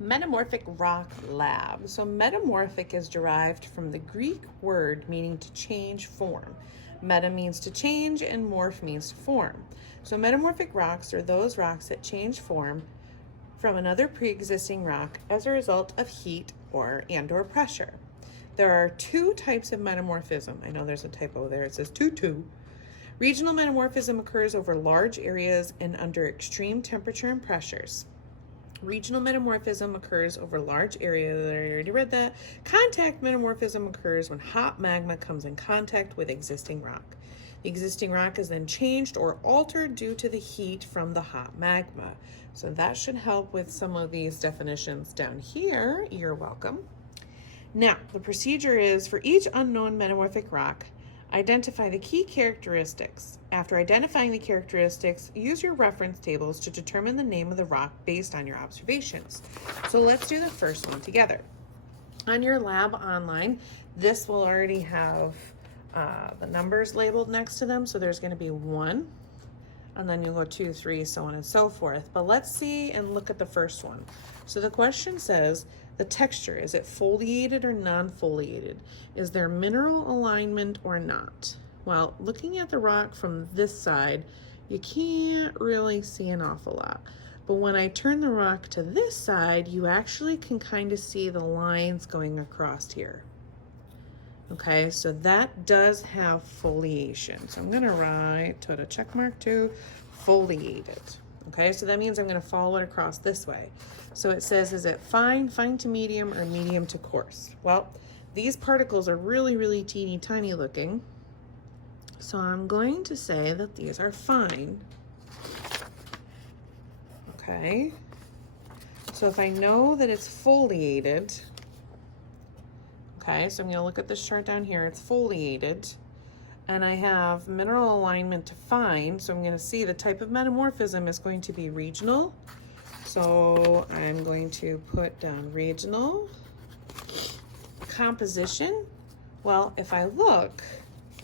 Metamorphic Rock Lab. So metamorphic is derived from the Greek word meaning to change form. Meta means to change and morph means to form. So metamorphic rocks are those rocks that change form from another pre-existing rock as a result of heat or pressure. There are two types of metamorphism. I know there's a typo there. It says 2. Regional metamorphism occurs over large areas and under extreme temperature and pressures. Regional metamorphism occurs over large areas. I already read that. Contact metamorphism occurs when hot magma comes in contact with existing rock. The existing rock is then changed or altered due to the heat from the hot magma. So that should help with some of these definitions down here. You're welcome. Now, the procedure is for each unknown metamorphic rock, identify the key characteristics. After identifying the characteristics, use your reference tables to determine the name of the rock based on your observations. So let's do the first one together. On your lab online, this will already have the numbers labeled next to them. So there's going to be 1, and then you'll go 2, 3, so on and so forth. But let's see and look at the first one. So the question says, the texture, is it foliated or non-foliated? Is there mineral alignment or not? Well, looking at the rock from this side, you can't really see an awful lot. But when I turn the rock to this side, you actually can kind of see the lines going across here. Okay, so that does have foliation. So I'm gonna write, put a check mark to foliated. Okay, so that means I'm gonna follow it across this way. So it says, is it fine, fine to medium, or medium to coarse? Well, these particles are really, really teeny tiny looking. So I'm going to say that these are fine. Okay, so if I know that it's foliated, okay, so I'm gonna look at this chart down here, it's foliated, and I have mineral alignment to fine, so I'm gonna see the type of metamorphism is going to be regional. So I'm going to put down regional. Composition, well, if I look,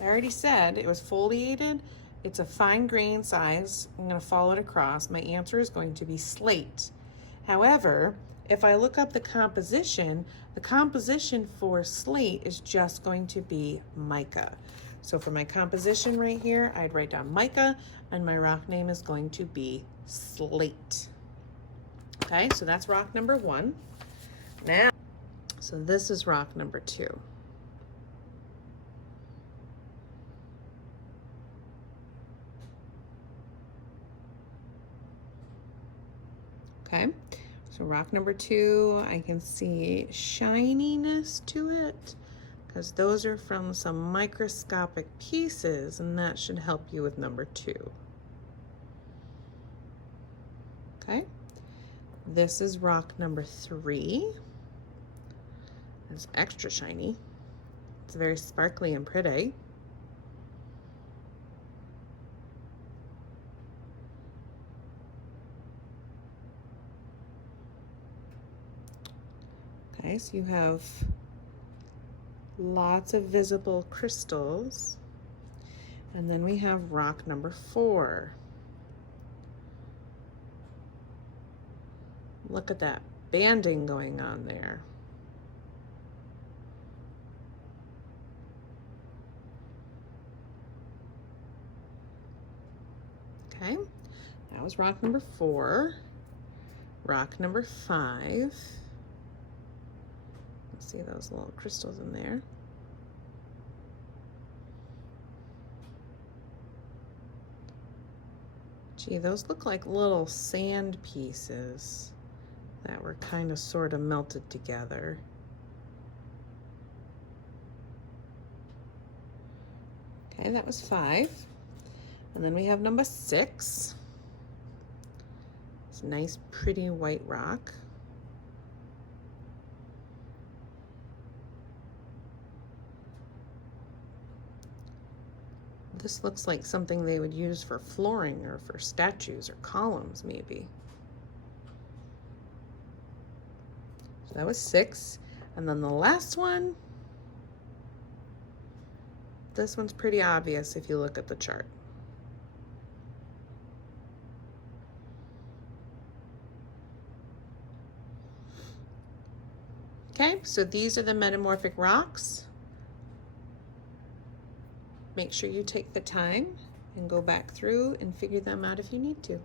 I already said it was foliated, it's a fine grain size. I'm gonna follow it across. My answer is going to be slate. However, if I look up the composition for slate is just going to be mica. So for my composition right here, I'd write down mica, and my rock name is going to be slate. Okay, so that's rock number 1. Now, so this is rock number 2. Okay, so rock number 2, I can see shininess to it because those are from some microscopic pieces, and that should help you with number 2. Okay. This is rock number 3. It's extra shiny. It's very sparkly and pretty. Okay, so you have lots of visible crystals. And then we have rock number 4. Look at that banding going on there. Okay, that was rock number 4. Rock number 5. See those little crystals in there. Gee, those look like little sand pieces that were kind of sort of melted together. Okay, that was 5. And then we have number 6. It's a nice, pretty white rock. This looks like something they would use for flooring or for statues or columns, maybe. So that was 6. And then the last one, this one's pretty obvious if you look at the chart. Okay, so these are the metamorphic rocks. Make sure you take the time and go back through and figure them out if you need to.